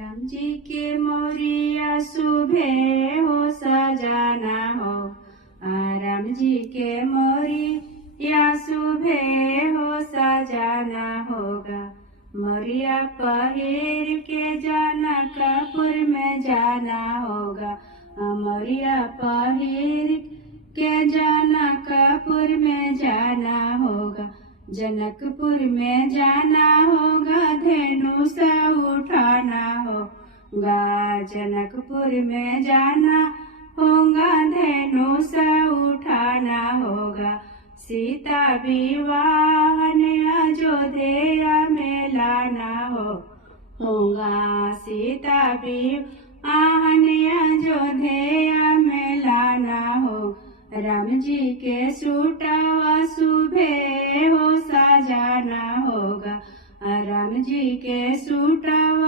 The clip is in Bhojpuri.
राम जी के मोरिया सुबह हो सजाना हो। राम जी के मोरिया सुबह हो सजाना होगा। मोरिया पहिर के जनकपुर में जाना होगा। मोरिया पहिर के जनकपुर में जाना होगा। जनकपुर में जाना होगा, धेनु से उठाना होगा। जनकपुर में जाना होगा, धेनु से उठाना होगा। सीता विवाह अयोध्या में लाना होगा। सीता विवाह अयोध्या में लाना हो। राम जी के सूटवा सुबह हो सजाना होगा। राम जी के सूटवा